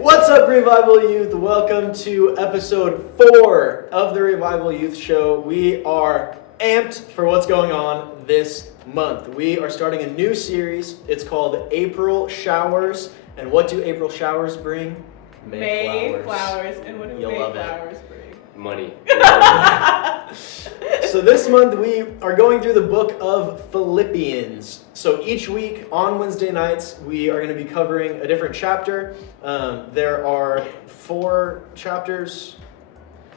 What's up, Revival Youth? Welcome to episode 4 of the Revival Youth Show. We are amped for what's going on this month. We are starting a new series. It's called April Showers. And what do April showers bring? May flowers. And what do You'll May love flowers bring? Money. So this month we are going through the book of Philippians. So each week on Wednesday nights we are going to be covering a different chapter. There are 4 chapters.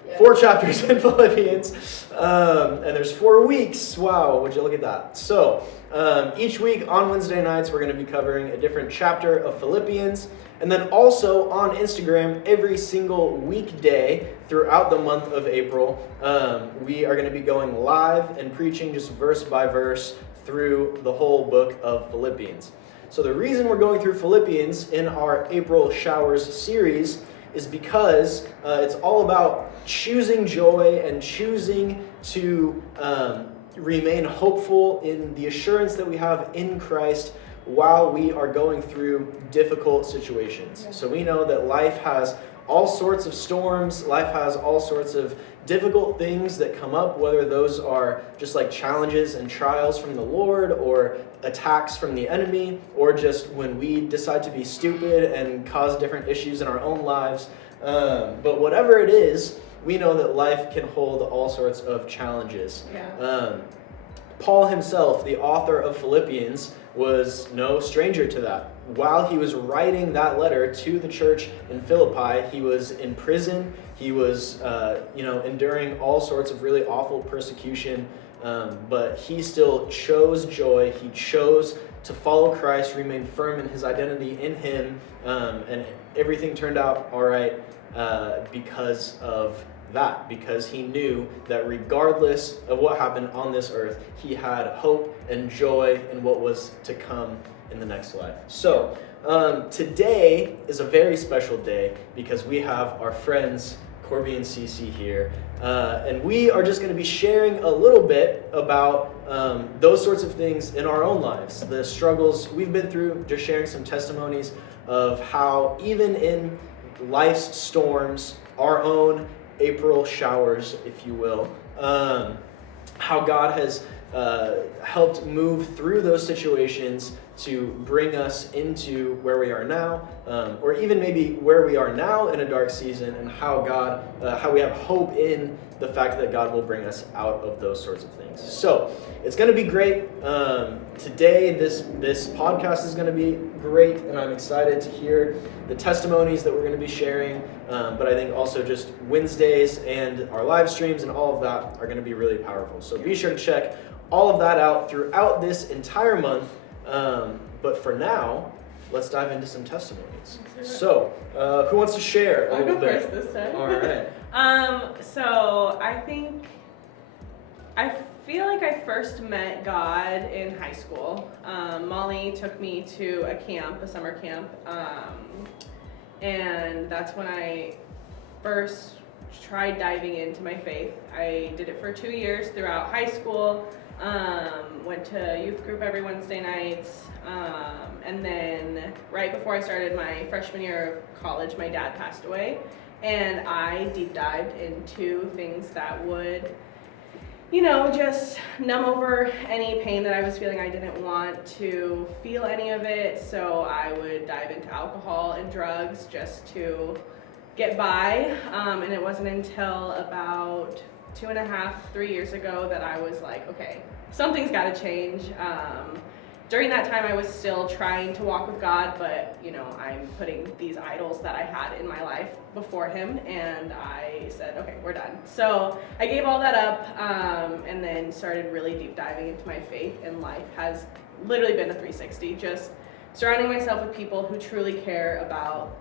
Yeah. 4 chapters in Philippians, and there's 4 weeks. Wow, would you look at that? So each week on Wednesday nights we're going to be covering a different chapter of Philippians. And then also on Instagram, every single weekday throughout the month of April, we are going to be going live and preaching just verse by verse through the whole book of Philippians. So the reason we're going through Philippians in our April Showers series is because it's all about choosing joy and choosing to remain hopeful in the assurance that we have in Christ while we are going through difficult situations. So we know that life has all sorts of storms, life has all sorts of difficult things that come up, whether those are just like challenges and trials from the Lord or attacks from the enemy, or just when we decide to be stupid and cause different issues in our own lives. But whatever it is, we know that life can hold all sorts of challenges. Paul himself, the author of Philippians, was no stranger to that. While he was writing that letter to the church in Philippi, he was in prison. He was, enduring all sorts of really awful persecution. But he still chose joy. He chose to follow Christ, remain firm in his identity in him, and everything turned out all right because of that, because he knew that regardless of what happened on this earth, he had hope and joy in what was to come in the next life. So today is a very special day because we have our friends Corby and CC here, and we are just going to be sharing a little bit about those sorts of things in our own lives, the struggles we've been through, just sharing some testimonies of how even in life's storms, our own April showers, if you will, how God has helped move through those situations to bring us into where we are now, or even maybe where we are now in a dark season, and how we have hope in the fact that God will bring us out of those sorts of things. So it's going to be great. Today, this podcast is going to be great, and I'm excited to hear the testimonies that we're going to be sharing. But I think also just Wednesdays and our live streams and all of that are going to be really powerful. So be sure to check all of that out throughout this entire month. But for now, let's dive into some testimonies. So, who wants to share a little bit? I'll go first this time. All right. So I feel like I first met God in high school. Molly took me to a summer camp, and that's when I first tried diving into my faith. I did it for 2 years throughout high school. Went to youth group every Wednesday nights, and then right before I started my freshman year of college, my dad passed away, and I deep dived into things that would, just numb over any pain that I was feeling. I didn't want to feel any of it, so I would dive into alcohol and drugs just to get by, and it wasn't until about 2.5, 3 years ago that I was like, okay, something's got to change. During that time, I was still trying to walk with God, but, I'm putting these idols that I had in my life before him, and I said, okay, we're done. So I gave all that up, and then started really deep diving into my faith, and life has literally been a 360, just surrounding myself with people who truly care about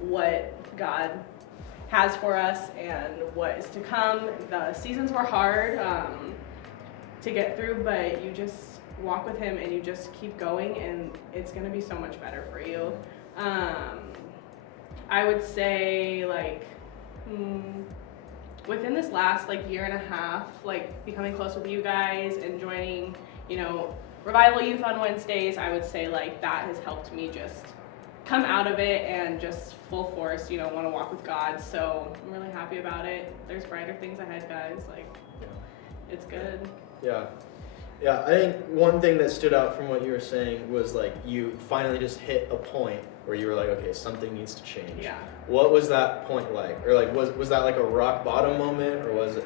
what God has for us and what is to come. The seasons were hard to get through, but you just walk with him and you just keep going, and it's going to be so much better for you. I would say within this last year and a half, becoming close with you guys and joining, Revival Youth on Wednesdays, I would say that has helped me just come out of it and just full force, want to walk with God. So I'm really happy about it. There's brighter things ahead, guys. It's good. Yeah. Yeah, I think one thing that stood out from what you were saying was you finally just hit a point where you were like, okay, something needs to change. Yeah. What was that point like? Or was that a rock bottom moment, or was it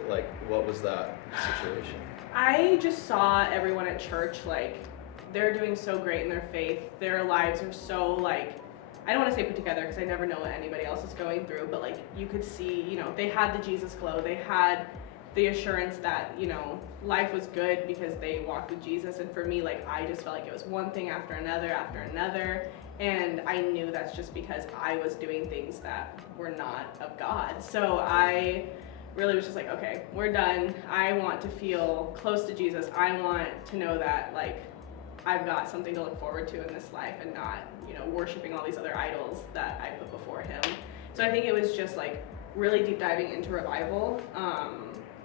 what was that situation? I just saw everyone at church, they're doing so great in their faith. Their lives are so I don't want to say put together because I never know what anybody else is going through, but you could see, they had the Jesus glow. They had the assurance that, life was good because they walked with Jesus. And for me, I just felt like it was one thing after another. And I knew that's just because I was doing things that were not of God. So I really was just okay, we're done. I want to feel close to Jesus. I want to know that, I've got something to look forward to in this life and not, worshiping all these other idols that I put before him. So I think it was just, really deep diving into revival,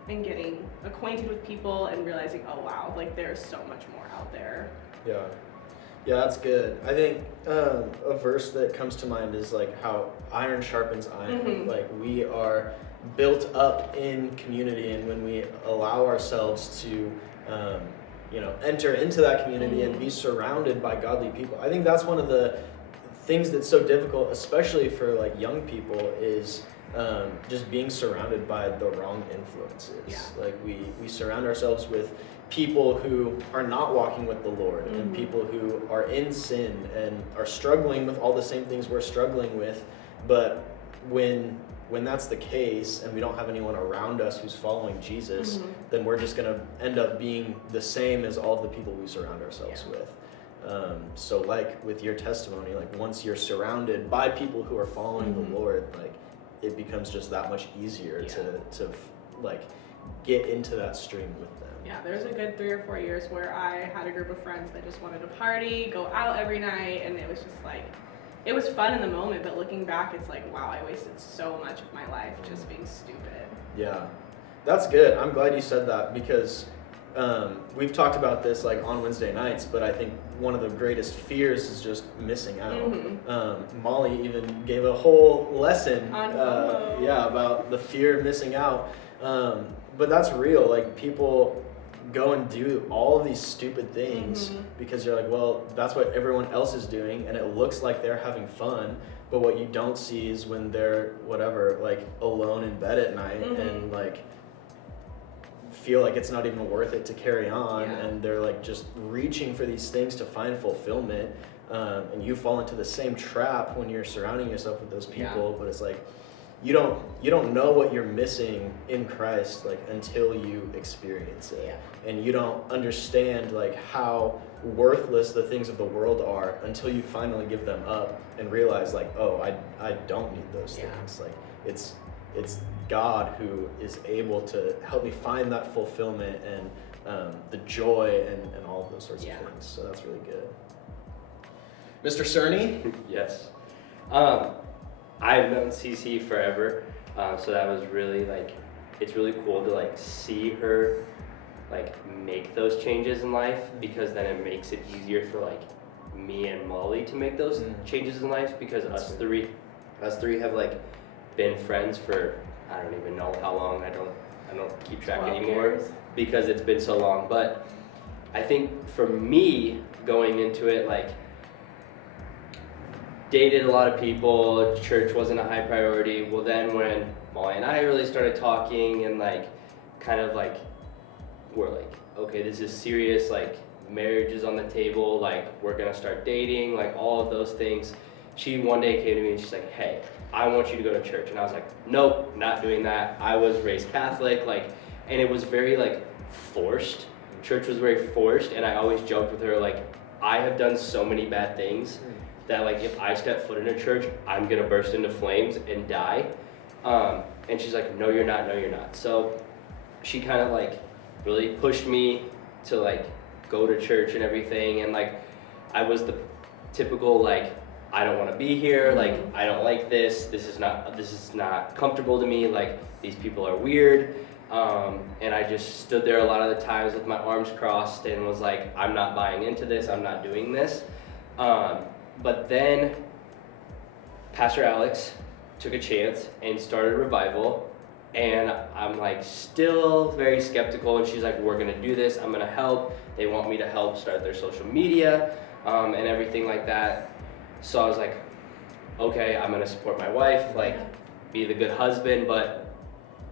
and getting acquainted with people and realizing, oh wow, there's so much more out there. Yeah, that's good. I think a verse that comes to mind is how iron sharpens iron. Mm-hmm. We are built up in community, and when we allow ourselves to enter into that community and be surrounded by godly people, I think that's one of the things that's so difficult, especially for young people, is just being surrounded by the wrong influences. Yeah. We surround ourselves with people who are not walking with the Lord, mm-hmm. and people who are in sin and are struggling with all the same things we're struggling with. But when that's the case and we don't have anyone around us who's following Jesus, mm-hmm. then we're just going to end up being the same as all the people we surround ourselves with. So with your testimony, once you're surrounded by people who are following mm-hmm. the Lord, it becomes just that much easier Yeah. to get into that stream with them. Yeah, there was a good 3 or 4 years where I had a group of friends that just wanted to party, go out every night, and it was just it was fun in the moment, but looking back, it's wow, I wasted so much of my life just being stupid. Yeah, that's good. I'm glad you said that, because we've talked about this on Wednesday nights, but I think one of the greatest fears is just missing out. Mm-hmm. Molly even gave a whole lesson on FOMO. About the fear of missing out. But that's real. People go and do all of these stupid things mm-hmm. because you're well, that's what everyone else is doing, and it looks like they're having fun. But what you don't see is when they're alone in bed at night mm-hmm. and feel like it's not even worth it to carry on, Yeah. and they're just reaching for these things to find fulfillment, and you fall into the same trap when you're surrounding yourself with those people. Yeah. But it's you don't know what you're missing in Christ until you experience it. Yeah. And you don't understand how worthless the things of the world are until you finally give them up and realize oh, I don't need those Yeah. things. It's God who is able to help me find that fulfillment and the joy and all of those sorts of things. So that's really good. Mr. Cerny? Yes. I've known CC forever, so that was really it's really cool to see her make those changes in life, because then it makes it easier for me and Molly to make those changes in life, because us three have been friends for I don't even know how long. I don't keep track anymore years. Because it's been so long. But I think for me going into it, dated a lot of people, church wasn't a high priority. Well, then when Molly and I really started talking and we're okay, this is serious, marriage is on the table, we're gonna start dating, all of those things. She one day came to me and she's hey, I want you to go to church. And I was nope, not doing that. I was raised Catholic, and it was very forced. Church was very forced, and I always joked with her I have done so many bad things that if I step foot in a church, I'm gonna burst into flames and die. And she's no, you're not, no, you're not. So she kind of really pushed me to go to church and everything, and I was the typical I don't want to be here, I don't like this is not comfortable to me, these people are weird, and I just stood there a lot of the times with my arms crossed and was I'm not buying into this, I'm not doing this. But then Pastor Alex took a chance and started a revival, and I'm like still very skeptical, and she's like, we're gonna do this, I'm gonna help. They want me to help start their social media and everything like that. So I was like, okay, I'm gonna support my wife, like be the good husband, but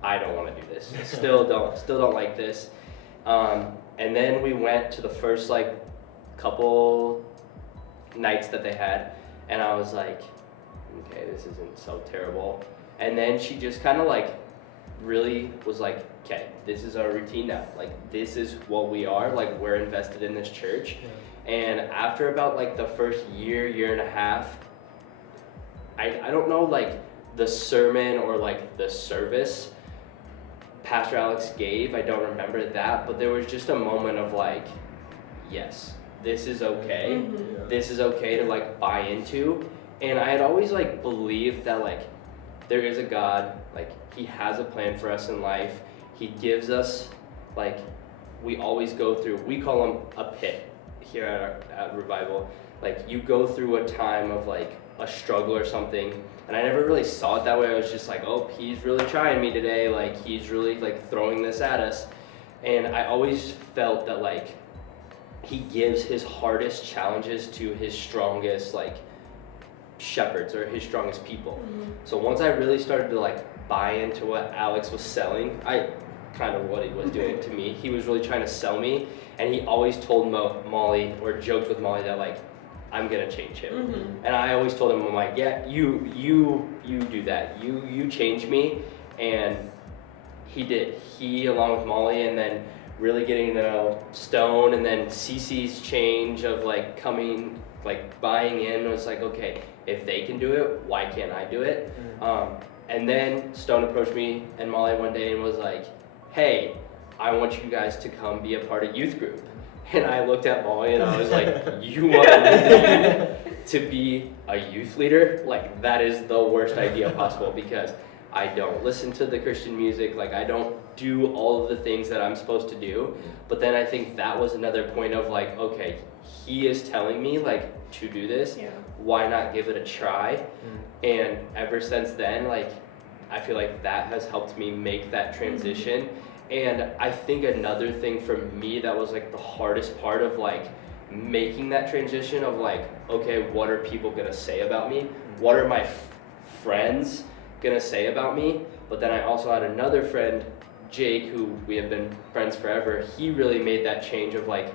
I don't want to do this. Still don't like this. And then we went to the first like couple nights that they had, and I was like, okay, this isn't so terrible. And then she just kind of like really was like, okay, this is our routine now. Like, this is what we are. Like, we're invested in this church. Yeah. And after about like the first year and a half, I don't know like the sermon or like the service Pastor Alex gave, I don't remember that, but there was just a moment of like, yes, this is okay. Mm-hmm. Yeah. This is okay to like buy into. And I had always like believed that like there is a God, like he has a plan for us in life. He gives us like, we always go through, we call them a pit here at Revival. Like you go through a time of like a struggle or something, and I never really saw it that way. I was just like, oh, he's really trying me today, like he's really like throwing this at us. And I always felt that like he gives his hardest challenges to his strongest like shepherds or his strongest people. Mm-hmm. So once I really started to like buy into what Alex was selling, kind of what he was doing to me, he was really trying to sell me, and he always told Molly or joked with Molly that like, I'm gonna change him. Mm-hmm. And I always told him, I'm like, yeah, you do that. You change me. And he did. He, along with Molly, and then really getting to know Stone, and then CC's change of like coming, like buying in, was like, okay, if they can do it, why can't I do it? Mm-hmm. And then Stone approached me and Molly one day and was like, hey, I want you guys to come be a part of youth group. And I looked at Molly and I was like, you want me to be a youth leader? Like, that is the worst idea possible, because I don't listen to the Christian music. Like, I don't do all of the things that I'm supposed to do. But then I think that was another point of like, okay, he is telling me like to do this. Yeah. Why not give it a try? Mm. And ever since then, like, I feel like that has helped me make that transition. Mm-hmm. And I think another thing for me that was like the hardest part of like making that transition of like, okay, what are people gonna say about me? What are my friends gonna say about me? But then I also had another friend, Jake, who we have been friends forever. He really made that change of like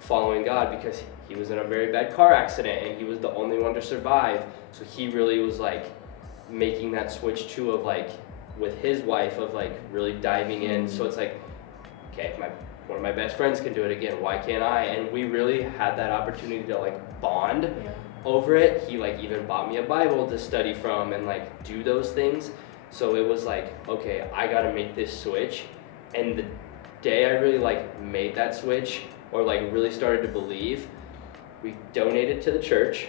following God, because he was in a very bad car accident and he was the only one to survive. So he really was like making that switch too of like, with his wife, of like really diving in. So it's like, okay, one of my best friends can do it again, why can't I? And we really had that opportunity to like bond over it. He like even bought me a Bible to study from and like do those things. So it was like, okay, I gotta make this switch. And the day I really like made that switch, or like really started to believe, we donated to the church.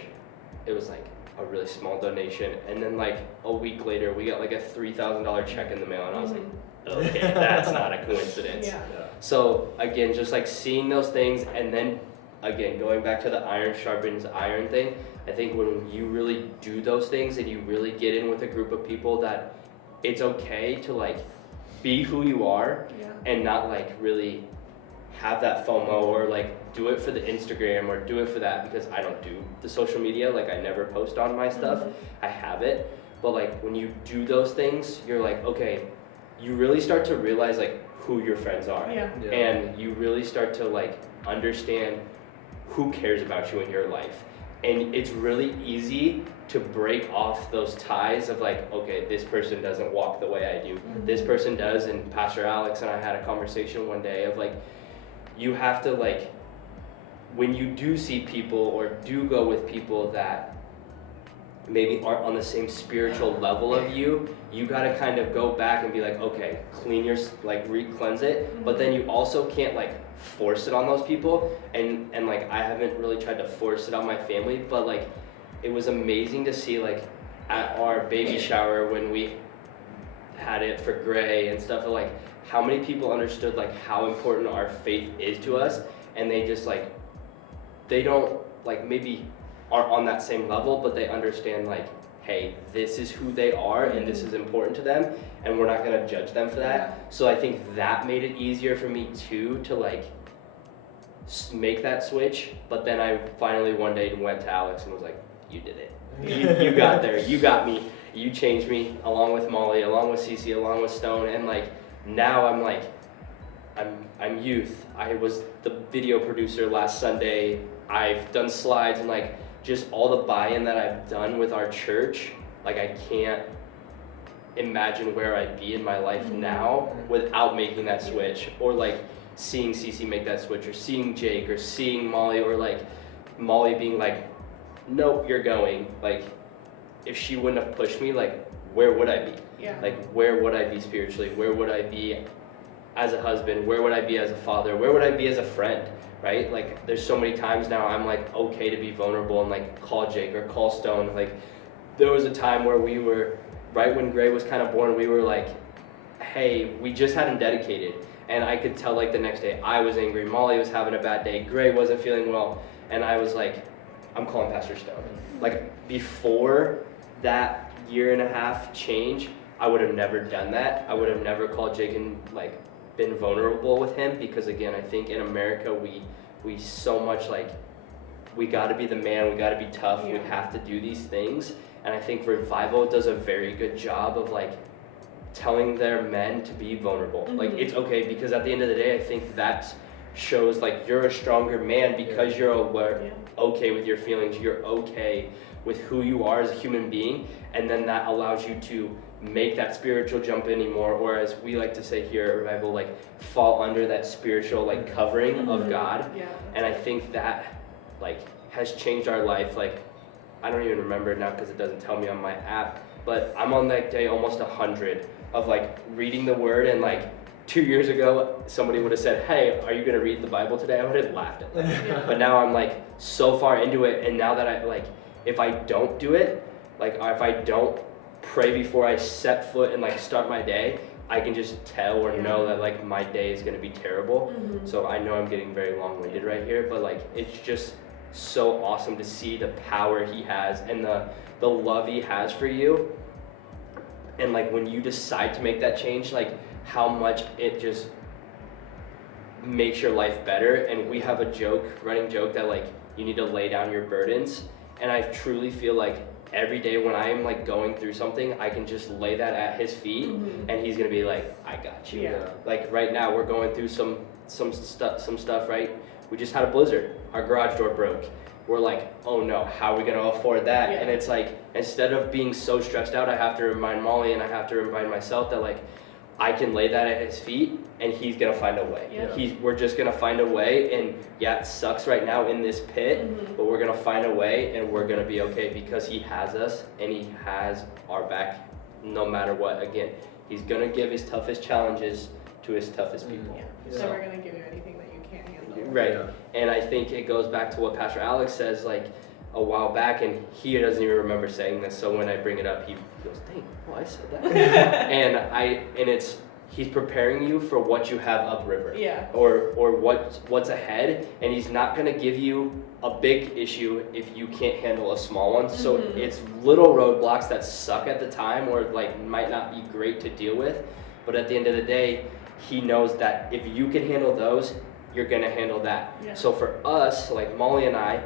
It was like a really small donation, and then like a week later we got like a $3,000 check in the mail, and I was like, okay, that's not a coincidence. Yeah. So again, just like seeing those things, and then again going back to the iron sharpens iron thing, I think when you really do those things and you really get in with a group of people, that it's okay to like be who you are, and not like really have that FOMO or like do it for the Instagram or do it for that, because I don't do the social media. Like, I never post on my stuff. I have it, but like when you do those things, you're like, okay, you really start to realize like who your friends are. And you really start to like understand who cares about you in your life. And it's really easy to break off those ties of like, okay, this person doesn't walk the way I do. This person does. And Pastor Alex and I had a conversation one day of like, you have to like, when you do see people or do go with people that maybe aren't on the same spiritual level of you, you gotta kind of go back and be like, okay, clean your, like cleanse it. But then you also can't like force it on those people. And like, I haven't really tried to force it on my family, but like, it was amazing to see like at our baby shower when we had it for Gray and stuff, like how many people understood like how important our faith is to us, and they just like, they don't like maybe aren't on that same level, but they understand like, hey, this is who they are and this is important to them, and we're not gonna judge them for that. So I think that made it easier for me too to like make that switch. But then I finally one day went to Alex and was like, you did it. You got there. You got me. You changed me, along with Molly, along with CC, along with Stone, and like now I'm like, I'm youth. I was the video producer last Sunday. I've done slides and like just all the buy-in that I've done with our church. Like I can't imagine where I'd be in my life now without making that switch, or like seeing CC make that switch, or seeing Jake, or seeing Molly, or like Molly being like, nope, you're going. Like if she wouldn't have pushed me, like where would I be? Yeah. Like where would I be spiritually? Where would I be as a husband? Where would I be as a father? Where would I be as a friend? Right? Like there's so many times now I'm like okay to be vulnerable and like call Jake or call Stone. Like there was a time where we were, right when Gray was kind of born, we were like, hey, we just had him dedicated. And I could tell like the next day I was angry, Molly was having a bad day, Gray wasn't feeling well. And I was like, I'm calling Pastor Stone. Like before that 1.5 year change, I would have never done that. I would have never called Jake and like been vulnerable with him, because again, I think in America we so much like, we got to be the man, we got to be tough, we have to do these things. And I think Revival does a very good job of like telling their men to be vulnerable. Like it's okay, because at the end of the day, I think that shows like you're a stronger man because you're aware, okay with your feelings, you're okay with who you are as a human being, and then that allows you to make that spiritual jump anymore, or as we like to say here at Revival, like fall under that spiritual like covering of God. And I think that like has changed our life. Like I don't even remember it now because it doesn't tell me on my app, but I'm on that day almost 100 of like reading the word, and like 2 years ago somebody would have said, hey, are you gonna read the Bible today? I would have laughed at that. But now I'm like so far into it, and now that I like, if I don't do it, like if I don't pray before I set foot and like start my day, I can just tell or know that like my day is gonna be terrible. So I know I'm getting very long-winded right here, but like it's just so awesome to see the power he has and the love he has for you. And like when you decide to make that change, like how much it just makes your life better. And we have a running joke that like you need to lay down your burdens. And I truly feel like every day when I am like going through something, I can just lay that at his feet, and he's gonna be like, I got you. Like right now we're going through some stuff, right? We just had a blizzard. Our garage door broke. We're like, oh no, how are we gonna afford that? And it's like, instead of being so stressed out, I have to remind Molly and I have to remind myself that like, I can lay that at his feet and he's gonna find a way. We're just gonna find a way, and yeah, it sucks right now in this pit, but we're gonna find a way and we're gonna be okay because he has us and he has our back no matter what. Again, he's gonna give his toughest challenges to his toughest people. He's never gonna give you anything that you can't handle. Right. And I think it goes back to what Pastor Alex says like a while back, and he doesn't even remember saying this, so when I bring it up, he goes, dang, well, I said that. and it's, he's preparing you for what you have upriver. Or what's ahead, and he's not gonna give you a big issue if you can't handle a small one. So it's little roadblocks that suck at the time, or like might not be great to deal with, but at the end of the day, he knows that if you can handle those, you're gonna handle that. So for us, like Molly and I,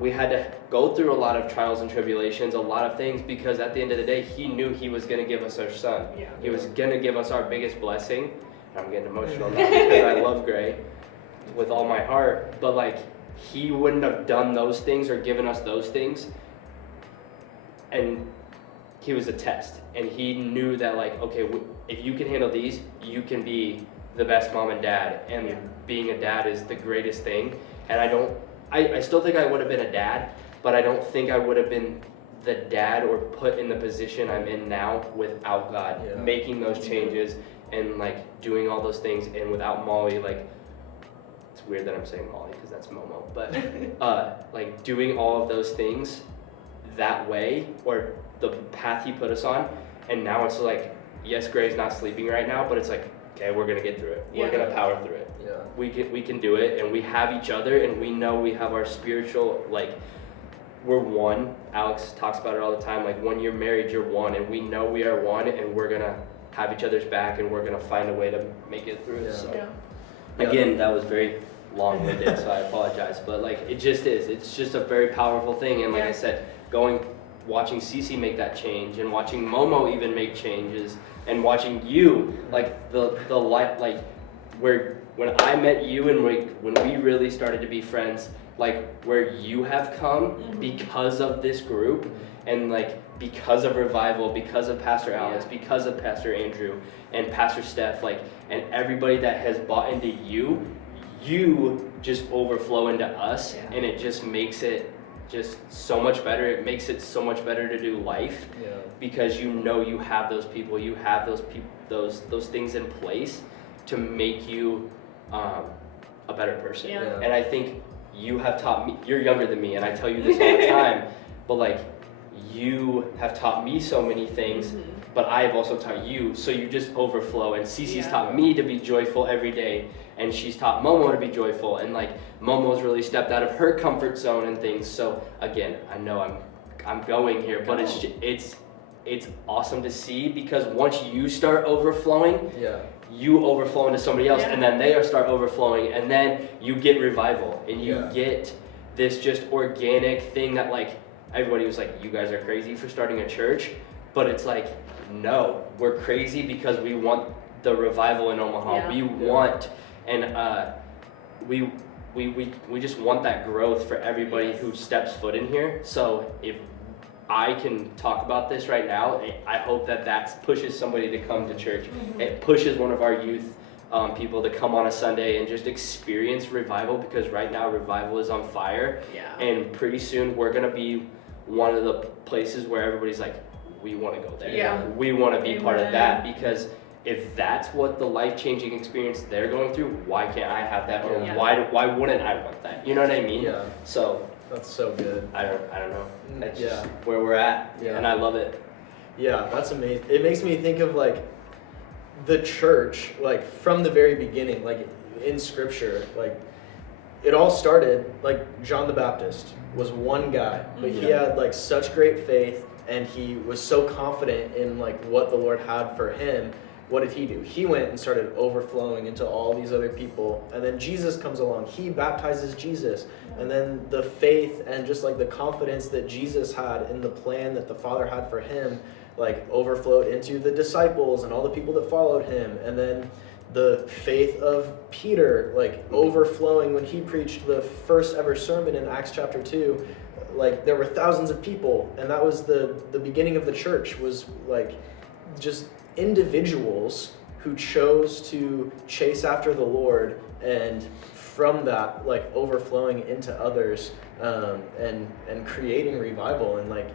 we had to go through a lot of trials and tribulations, a lot of things, because at the end of the day, he knew he was gonna give us our son. He was gonna give us our biggest blessing. I'm getting emotional now because I love Gray with all my heart, but like, he wouldn't have done those things or given us those things, and he was a test, and he knew that like, okay, if you can handle these, you can be the best mom and dad, and being a dad is the greatest thing. And I still think I would have been a dad, but I don't think I would have been the dad or put in the position I'm in now without God making those changes and like doing all those things, and without Molly. Like, it's weird that I'm saying Molly because that's Momo, but like doing all of those things that way, or the path he put us on. And now it's like, yes, Gray's not sleeping right now, but it's like, okay, we're gonna get through it. We're gonna power through it. We can do it, and we have each other, and we know we have our spiritual like we're one. Alex talks about it all the time. Like, when you're married, you're one, and we know we are one, and we're gonna have each other's back, and we're gonna find a way to make it through. Yeah. So, Yeah. again, that was very long-winded, so I apologize. But like, it just is. It's just a very powerful thing, and like I said, watching CC make that change, and watching Momo even make changes, and watching you, like the life, like when I met you and when we really started to be friends, like where you have come because of this group, and like because of Revival, because of Pastor Alex, because of Pastor Andrew and Pastor Steph, like, and everybody that has bought into you just overflow into us, and it just makes it just so much better. It makes it so much better to do life, because you know you have those people, you have those things in place to make you a better person. And I think you have taught me. You're younger than me, and I tell you this all the time, but like, you have taught me so many things, but I've also taught you, so you just overflow. And Cece's taught me to be joyful every day, and she's taught Momo to be joyful, and like Momo's really stepped out of her comfort zone and things. So again, I know I'm going here, but it's awesome to see, because once you start overflowing, you overflow into somebody else, and then they start overflowing, and then you get revival, and you get this just organic thing that like everybody was like, you guys are crazy for starting a church, but it's like, no, we're crazy because we want the revival in Omaha. We want, and we just want that growth for everybody who steps foot in here. So if I can talk about this right now, I hope that pushes somebody to come to church. It pushes one of our youth people to come on a Sunday and just experience revival, because right now revival is on fire. And pretty soon we're going to be one of the places where everybody's like, we want to go there. We want to be part of that, because if that's what the life-changing experience they're going through, why can't I have that? Or why wouldn't I want that? You know what I mean? So that's so good. I don't know. That's just where we're at, and I love it. Yeah, that's amazing. It makes me think of like the church, like from the very beginning, like in Scripture, like it all started like John the Baptist was one guy, but he had like such great faith, and he was so confident in like what the Lord had for him. What did he do? He went and started overflowing into all these other people. And then Jesus comes along. He baptizes Jesus. And then the faith and just like the confidence that Jesus had in the plan that the Father had for him, like overflowed into the disciples and all the people that followed him. And then the faith of Peter, like overflowing when he preached the first ever sermon in Acts chapter 2. Like there were thousands of people. And that was the beginning of the church, was like just individuals who chose to chase after the Lord, and from that like overflowing into others, and creating revival. And like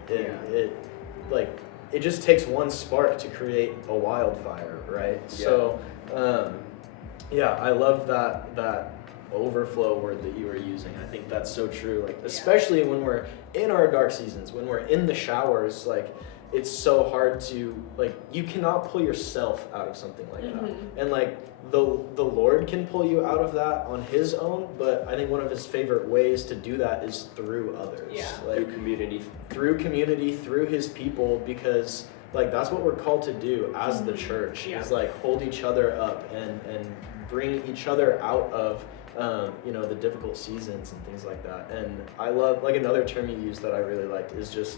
it just takes one spark to create a wildfire, right? So I love that overflow word that you were using. I think that's so true, like especially when we're in our dark seasons, when we're in the showers, like it's so hard to, like, you cannot pull yourself out of something like that. And like the Lord can pull you out of that on his own, but I think one of his favorite ways to do that is through others. Like, through community, through his people, because like that's what we're called to do as the church, is like hold each other up and bring each other out of the difficult seasons and things like that. And I love, like, another term you use that I really liked is just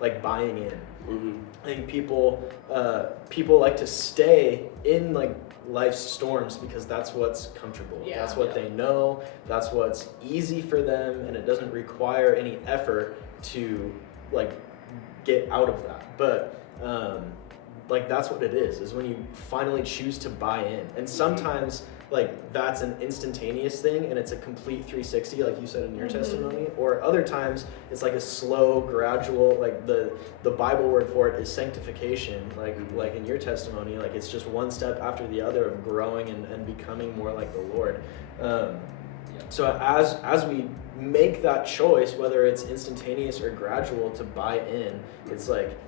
like buying in. I think people like to stay in like life's storms because that's what's comfortable. That's what they know. That's what's easy for them, and it doesn't require any effort to like get out of that. But like that's what it is when you finally choose to buy in. And sometimes like that's an instantaneous thing and it's a complete 360, like you said in your testimony, or other times it's like a slow, gradual, like the Bible word for it is sanctification, like in your testimony, like it's just one step after the other of growing and becoming more like the Lord. So as we make that choice, whether it's instantaneous or gradual, to buy in, it's like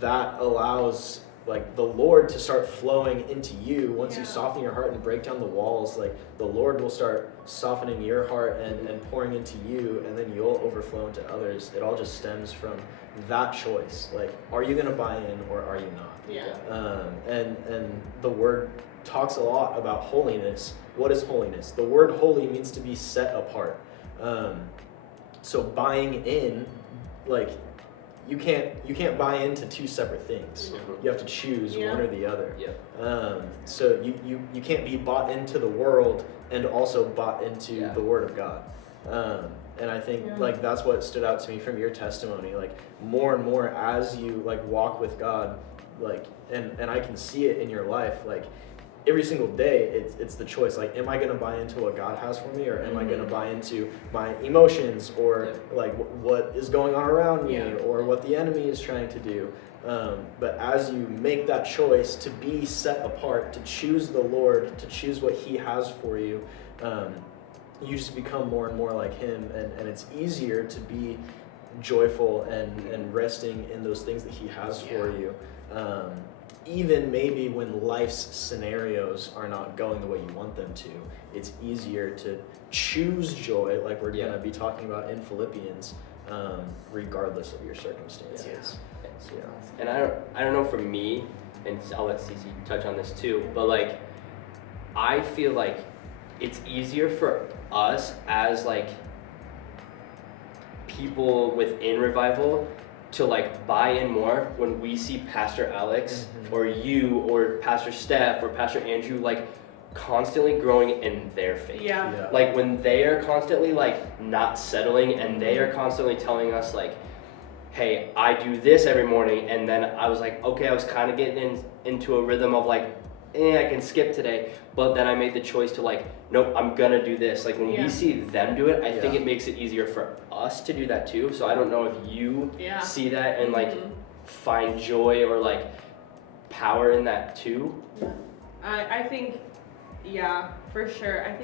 that allows like the Lord to start flowing into you. Once you Yeah. soften your heart and break down the walls, like the Lord will start softening your heart and pouring into you, and then you'll overflow into others. It all just stems from that choice. Like, are you going to buy in or are you not? Yeah. And the word talks a lot about holiness. What is holiness? The word holy means to be set apart. So buying in, like, you can't buy into two separate things. You have to choose one or the other. So you can't be bought into the world and also bought into the Word of God. And I think like that's what stood out to me from your testimony. Like more and more as you like walk with God, like and I can see it in your life. Like every single day, it's the choice. Like, am I going to buy into what God has for me, or am I going to buy into my emotions, or like what is going on around me, or what the enemy is trying to do? But as you make that choice to be set apart, to choose the Lord, to choose what He has for you, you just become more and more like Him, and it's easier to be joyful and resting in those things that He has for you. Even maybe when life's scenarios are not going the way you want them to, it's easier to choose joy, like we're going to be talking about in Philippians, regardless of your circumstances. And I don't know for me, and I'll let CC touch on this too, but like I feel like it's easier for us as like people within Revival to like buy in more when we see Pastor Alex or you or Pastor Steph or Pastor Andrew like constantly growing in their faith. Like when they are constantly like not settling and they are constantly telling us like, hey, I do this every morning, and then I was like, okay, I was kind of getting into a rhythm of like, I can skip today, but then I made the choice to like, nope, I'm gonna do this. Like when we see them do it, I think it makes it easier for us to do that too. So I don't know if you see that and like find joy or like power in that too. I think, for sure. I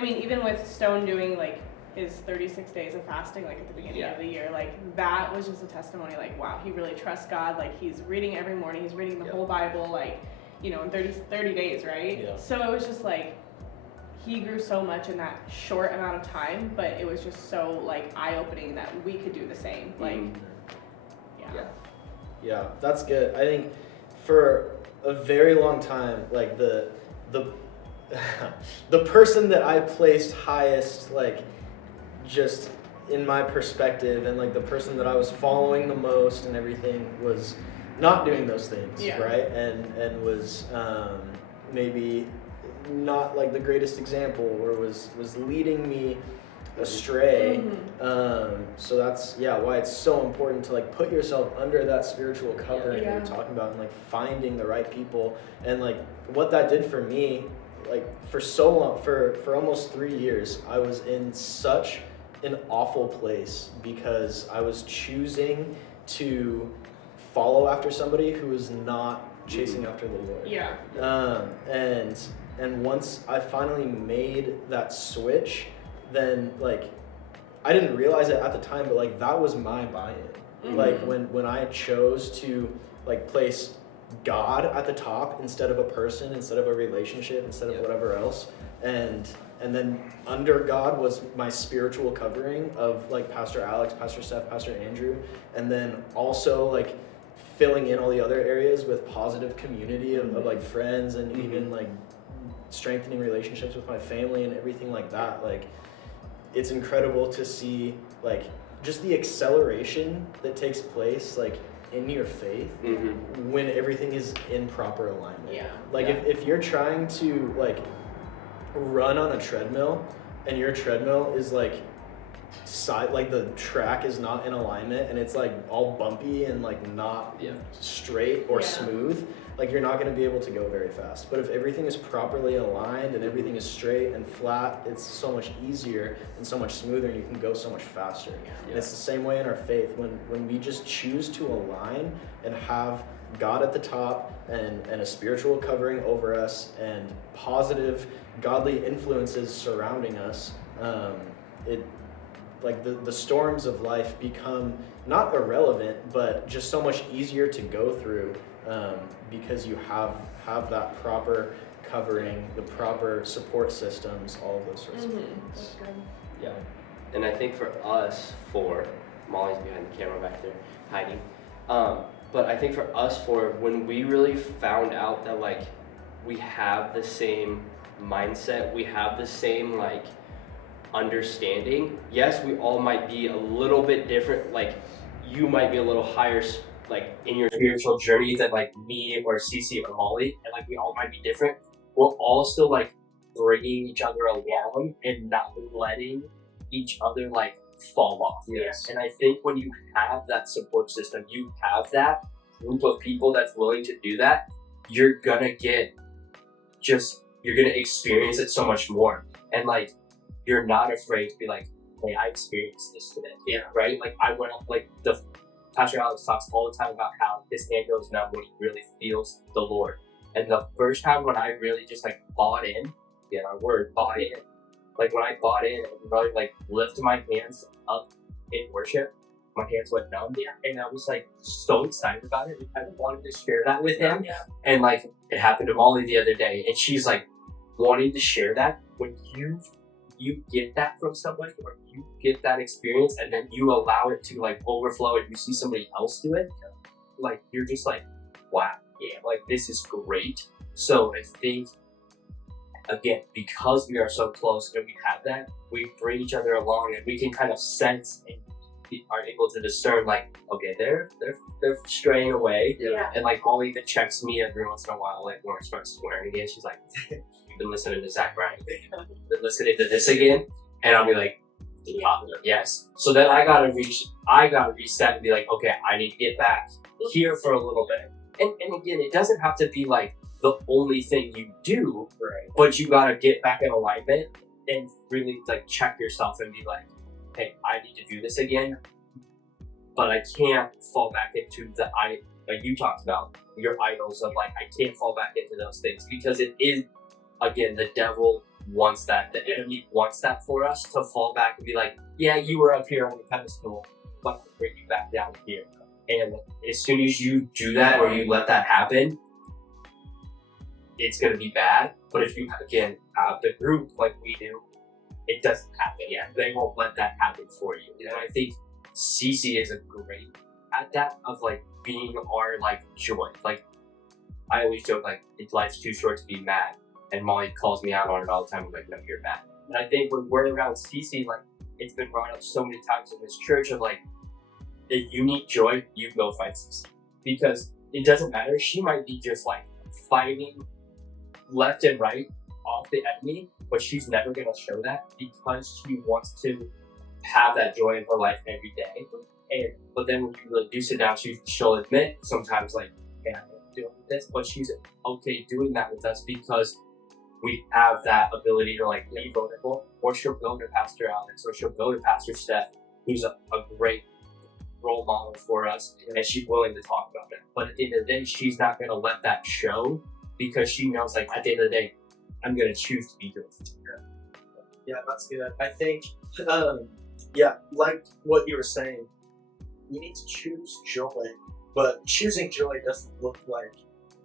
mean, even with Stone doing like his 36 days of fasting, like at the beginning of the year, like that was just a testimony. Like, wow, he really trusts God. Like he's reading every morning. He's reading the whole Bible. Like, you know, in 30 days, right? So it was just like, he grew so much in that short amount of time, but it was just so like eye-opening that we could do the same. Like, Yeah, that's good. I think for a very long time, like the the person that I placed highest, like just in my perspective, and like the person that I was following the most and everything was not doing those things, right? And was maybe not like the greatest example, or was leading me astray. So that's why it's so important to like put yourself under that spiritual covering that you're talking about, and like finding the right people. And like what that did for me, like for so long, for almost 3 years, I was in such an awful place because I was choosing to follow after somebody who was not chasing after the Lord. And once I finally made that switch, then like I didn't realize it at the time, but like that was my buy-in. Like when I chose to like place God at the top instead of a person, instead of a relationship, instead of whatever else, and then under God was my spiritual covering of like Pastor Alex, Pastor Steph, Pastor Andrew, and then also like filling in all the other areas with positive community of like friends, and even like strengthening relationships with my family and everything like that. Like it's incredible to see like just the acceleration that takes place like in your faith when everything is in proper alignment. Like if you're trying to like run on a treadmill and your treadmill is like like the track is not in alignment and it's like all bumpy and like not straight or smooth, like you're not going to be able to go very fast. But if everything is properly aligned and everything is straight and flat, it's so much easier and so much smoother, and you can go so much faster. And it's the same way in our faith. When we just choose to align and have God at the top and a spiritual covering over us and positive godly influences surrounding us, like the storms of life become not irrelevant, but just so much easier to go through, because you have that proper covering, the proper support systems, all of those sorts of things. That's good. Yeah. And I think for us, Molly's behind the camera back there hiding. But I think for us, when we really found out that like we have the same mindset, we have the same like understanding. Yes, we all might be a little bit different. Like you might be a little higher, like in your spiritual journey than like me or CC or Molly, and like we all might be different. We're all still like bringing each other along and not letting each other like fall off. Yes. And I think when you have that support system, you have that group of people that's willing to do that, you're gonna experience it so much more. And like, you're not afraid to be like, hey, I experienced this today. Yeah. Right? Like I went up, like Pastor Alex talks all the time about how his hand goes numb when he really feels the Lord. And the first time when I really just like bought in, bought in. Like when I bought in and really like lifted my hands up in worship, my hands went numb. Yeah. And I was like so excited about it. I wanted to share that with him. Yeah. And like it happened to Molly the other day, and she's like wanting to share that. When you get that from somebody, or you get that experience and then you allow it to like overflow and you see somebody else do it, like you're just like, wow, yeah, like this is great. So I think, again, because we are so close and we have that, we bring each other along and we can kind of sense and are able to discern like, okay, they're straying away. Yeah. And like Molly even checks me every once in a while, like when I start swearing again, she's like, you've been listening to Zach Bryan, been listening to this again, and I'll be like, yes. So then I gotta reset and be like, okay, I need to get back here for a little bit. And again, it doesn't have to be like the only thing you do, right? But you gotta get back in alignment and really like check yourself and be like, hey, I need to do this again, but I can't fall back into like you talked about, your idols of like, I can't fall back into those things, because it is, again, the devil wants that, the enemy wants that for us to fall back and be like, yeah, you were up here on the pedestal, but I'll bring you back down here. And as soon as you do that or you let that happen, it's gonna be bad. But if you, again, have the group like we do, it doesn't happen. Yeah, they won't let that happen for you. And I think CC is a great at that, of like being our like joy. Like I always joke like, life's too short to be mad, and Molly calls me out on it all the time. I'm like, no, you're mad. And I think when we're around CC, like it's been brought up so many times in this church of like, if you need joy, you go find CC, because it doesn't matter. She might be just like fighting left and right off the enemy, but she's never going to show that, because she wants to have that joy in her life every day. But then when you really do sit down, she'll admit sometimes like, yeah, I'm doing this, but she's okay doing that with us because we have that ability to like be vulnerable. Or she'll go to Pastor Alex, or she'll go to Pastor Steph, who's a great role model for us, and she's willing to talk about it. But at the end of the day, she's not going to let that show, because she knows like at the end of the day, I'm going to choose to be good. Yeah, that's good. I think, like what you were saying, you need to choose joy, but choosing joy doesn't look like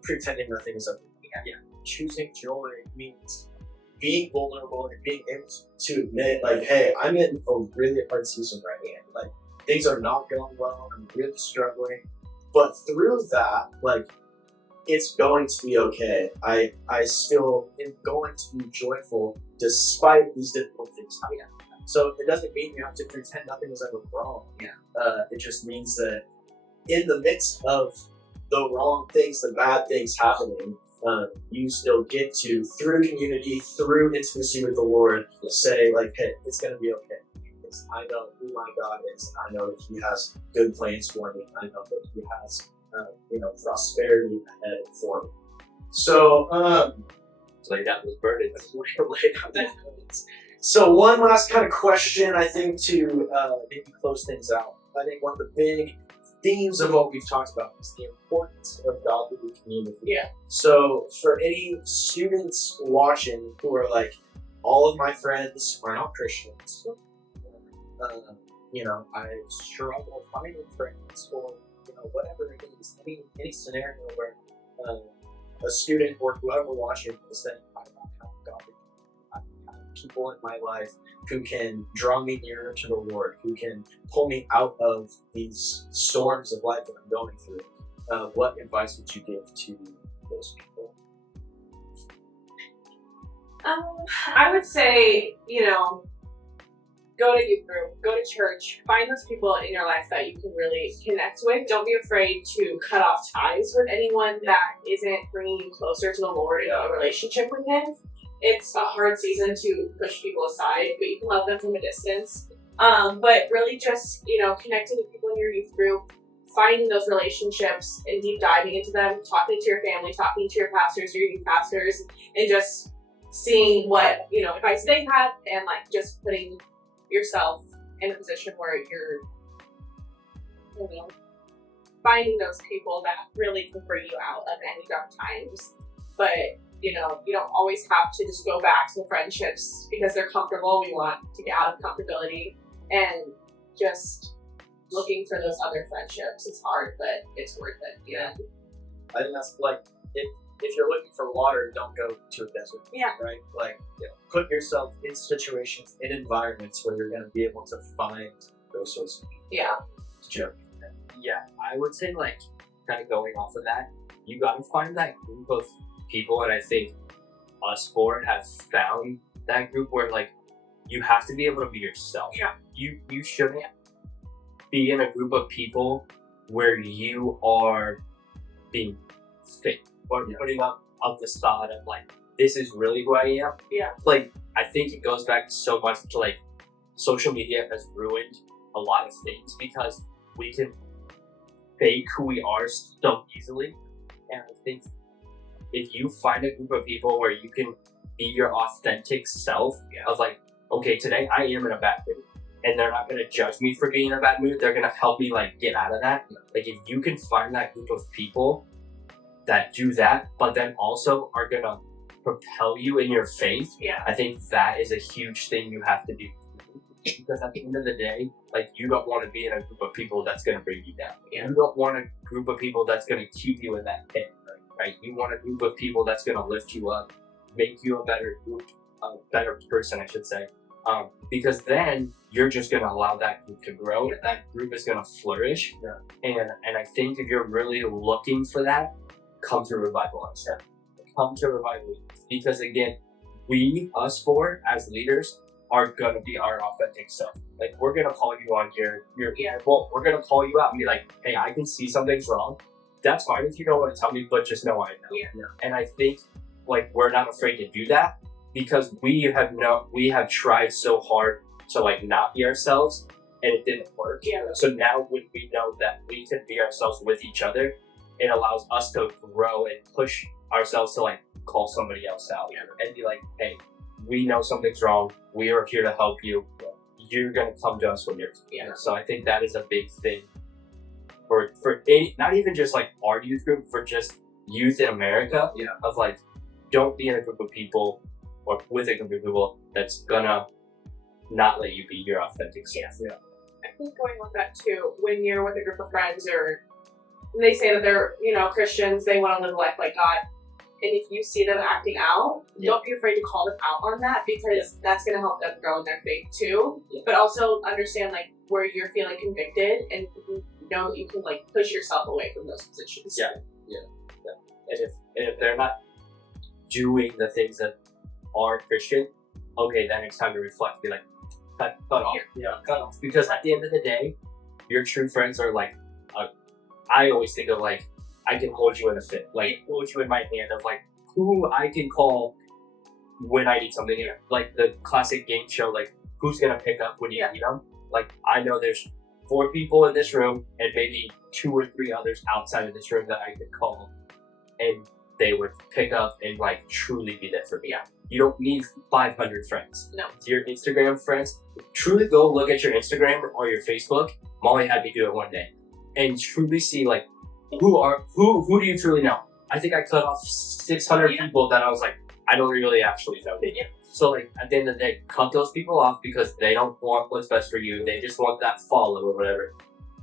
pretending nothing is up. Yeah. Choosing joy means being vulnerable and being able to admit, like, hey, I'm in a really hard season right now. Like, things are not going well. I'm really struggling. But through that, like, it's going to be okay. I still am going to be joyful despite these difficult things happening. So it doesn't mean you have to pretend nothing was ever wrong. It just means that in the midst of the wrong things, the bad things happening, you still get to, through community, through intimacy with the Lord, say like, hey, it's going to be okay. Because I know who my God is. I know that He has good plans for me. I know that He has prosperity ahead for me. So, lay down those burdens. lay down those burdens. So one last kind of question, I think, to maybe close things out. I think one of the big themes of what we've talked about is the importance of godly community. Yeah. So for any students watching who are like, all of my friends are not Christians, I struggle finding friends, or whatever it is. Any scenario where a student or whoever watching is saying, I don't have God. I have people in my life who can draw me nearer to the Lord, who can pull me out of these storms of life that I'm going through. What advice would you give to those people? I would say, go to youth group, go to church, find those people in your life that you can really connect with. Don't be afraid to cut off ties with anyone that isn't bringing you closer to the Lord in a relationship with Him. It's a hard season to push people aside, but you can love them from a distance. But really just, connecting with people in your youth group, finding those relationships and deep diving into them, talking to your family, talking to your pastors, your youth pastors, and just seeing what, advice they have, and just putting yourself in a position where you're finding those people that really can bring you out of any dark times. But you don't always have to just go back to the friendships because they're comfortable. We want to get out of comfortability, and just looking for those other friendships. It's hard, but it's worth it. I think that's if you're looking for water, don't go to a desert. Yeah. Right? Put yourself in situations, in environments where you're going to be able to find those sorts of people. Yeah. Joe. Yeah, I would say kind of going off of that, you gotta find that group of people, and I think us four have found that group where you have to be able to be yourself. Yeah. You shouldn't be in a group of people where you are being fake or putting up a facade of this is really who I am. Yeah. I think it goes back so much to social media has ruined a lot of things because we can fake who we are so easily. And I think if you find a group of people where you can be your authentic self of okay, today I am in a bad mood, and they're not going to judge me for being in a bad mood, they're going to help me get out of that. If you can find that group of people that do that, but then also are going to propel you in your faith, I think that is a huge thing you have to do. Because at the end of the day, you don't want to be in a group of people that's going to bring you down. You don't want a group of people that's going to keep you in that pit, right? You want a group of people that's going to lift you up, make you a better person, I should say. Because then you're just going to allow that group to grow. That group is going to flourish. And I think if you're really looking for that, come to Revival Unstep. Come to Revival. Because again, us four as leaders, are gonna be our authentic self. We're gonna call you on we're gonna call you out and be hey, I can see something's wrong. That's fine if you don't want to tell me, but just know I know. Yeah. And I think we're not afraid to do that because we have tried so hard to not be ourselves, and it didn't work. Yeah. So now when we know that we can be ourselves with each other, it allows us to grow and push ourselves to call somebody else out and be hey, we know something's wrong. We are here to help you. You're gonna come to us when you're. So I think that is a big thing for any, not even just our youth group, for just youth in America. Of don't be in a group of people or with a group of people that's gonna not let you be your authentic self. I think going with that too, when you're with a group of friends or they say that they're Christians, they want to live a life like God. And if you see them acting out, don't be afraid to call them out on that because that's going to help them grow in their faith too. But also understand where you're feeling convicted and know that you can push yourself away from those positions. And if they're not doing the things that are Christian, okay, then it's time to reflect. Be cut off. Cut off. Because at the end of the day, your true friends are I always think of I can hold you in a fit, hold you in my hand of who I can call when I need something. The classic game show, who's gonna pick up when you need them. I know there's 4 people in this room and maybe 2 or 3 others outside of this room that I could call, and they would pick up and truly be there for me. You don't need 500 friends. No. Your Instagram friends, truly go look at your Instagram or your Facebook. Molly had me do it one day, and truly see who do you truly know? I think I cut off 600 people that I was I don't really actually know. So like at the end of the day, cut those people off because they don't want what's best for you. They just want that follow or whatever.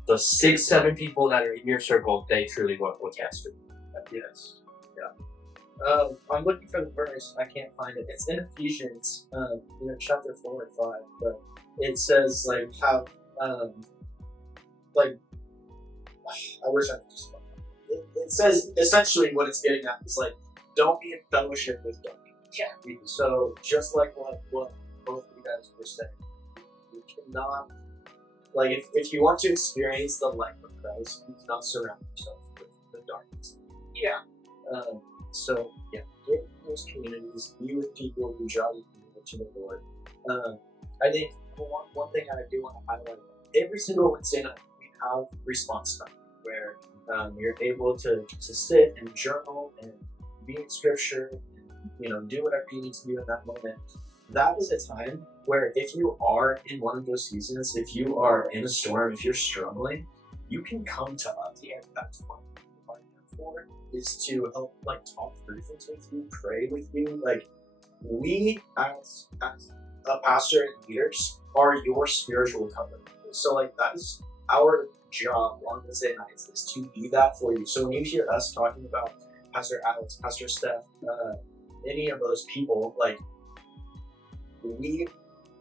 The 6-7 people that are in your circle, they truly want what's best for you. Yes. Yeah. I'm looking for the verse. I can't find it. It's in Ephesians, chapter 4 and 5. But it says like how, like, I wish I could just find it. It says essentially what it's getting at is like, don't be in fellowship with darkness. Yeah. So just like what both of you guys were saying, you cannot, like, if you want to experience the light of Christ, you cannot surround yourself with the darkness. Yeah. So yeah, get in those communities, be with people who draw you to the Lord. I think one thing I do want to highlight: every single Wednesday night we have response time where you're able to sit and journal and be in Scripture and do whatever you need to do in that moment. That is a time where if you are in one of those seasons, if you are in a storm, if you're struggling, you can come to us. Yeah, that's what we're here for, is to help talk through things with you, pray with you. Like, we as a pastor and leaders are your spiritual covering. So that is our job on Wednesday nights, is to be that for you. So when you hear us talking about Pastor Alex, Pastor Steph, any of those people,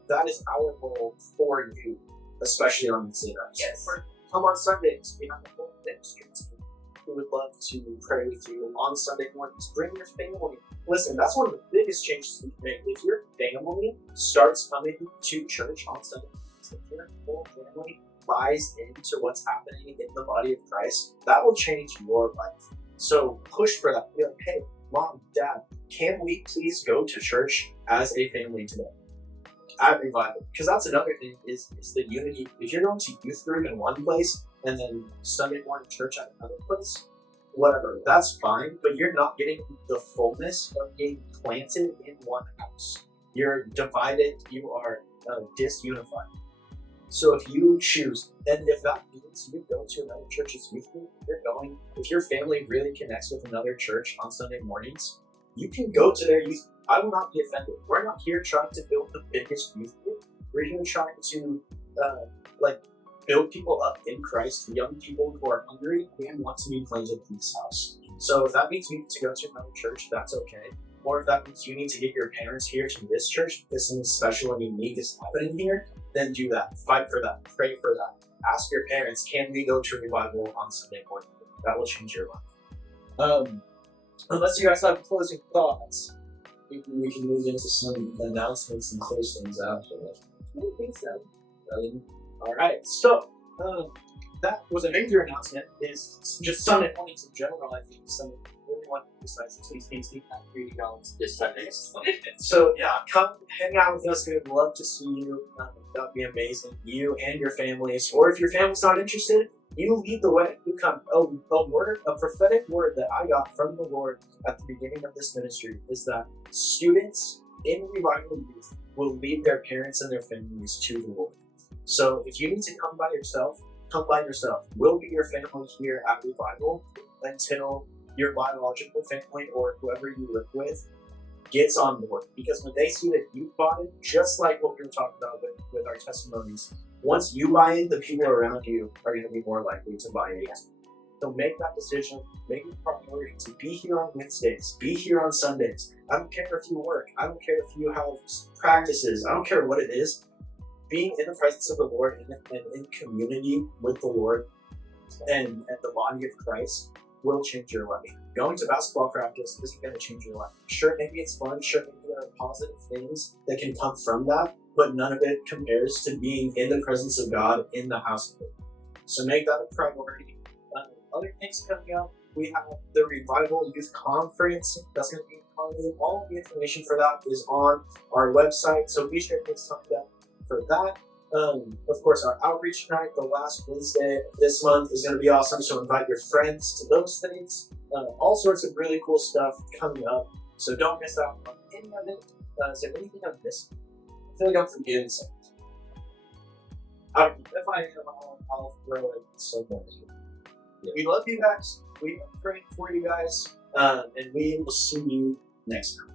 that is our goal for you, especially on Wednesday nights. Yes. Come on Sundays. We have a whole ministry team who would love to pray with you on Sunday mornings. Bring your family. Listen, that's one of the biggest changes we can make. If your family starts coming to church on Sunday mornings, if your whole family buys into what's happening in the body of Christ, that will change your life. So push for that. Be like, hey, Mom, Dad, can we please go to church as a family today at Revival? Because that's another thing, is the unity. If you're going to youth group in one place and then Sunday morning church at another place, whatever, that's fine, but you're not getting the fullness of being planted in one house. You're divided, you are disunified. So if you choose, and if that means you go to another church's youth group, if your family really connects with another church on Sunday mornings, you can go to their youth. I will not be offended. We're not here trying to build the biggest youth group. We're here trying to build people up in Christ, young people who are hungry and want to be planted in this house. So if that means you need to go to another church, that's okay. Or if that means you need to get your parents here to this church because something special and unique is happening here, then do that. Fight for that. Pray for that. Ask your parents, can we go to Revival on Sunday morning? That will change your life. Unless you guys have closing thoughts, maybe we can move into some announcements and close things out. I don't think so. All right, so that was a major announcement. Is just Sunday mornings in general. I think some really want to emphasize please have $3 this Sunday. So yeah, come hang out with us. We would love to see you. That'd be amazing. You and your families, or if your family's not interested, you lead the way. You come. A prophetic word that I got from the Lord at the beginning of this ministry is that students in Revival Youth will lead their parents and their families to the Lord. So if you need to come by yourself, come by yourself. We'll be your family here at Revival until your biological family or whoever you live with gets on board. Because when they see that you've bought it, just like what we were talking about with our testimonies, once you buy in, the people around you are going to be more likely to buy in. So make that decision, make it a priority to be here on Wednesdays, be here on Sundays. I don't care if you work, I don't care if you have practices, I don't care what it is. Being in the presence of the Lord and in community with the Lord and the body of Christ will change your life. Going to basketball practice isn't going to change your life. Sure, maybe it's fun. Sure, maybe there are positive things that can come from that, but none of it compares to being in the presence of God in the house of God. So make that a priority. Other things coming up, we have the Revival Youth Conference. That's going to be in all of the information for that is on our website. So be sure to get signed up for that. Of course, our outreach night, the last Wednesday of this month, is going to be awesome. So invite your friends to those things. All sorts of really cool stuff coming up. So don't miss out on any of it. Is there anything I've missed? I feel like I'm forgetting something. If I am, I'll throw it somewhere. Yeah. We love you guys. We are praying for you guys. And we will see you next time.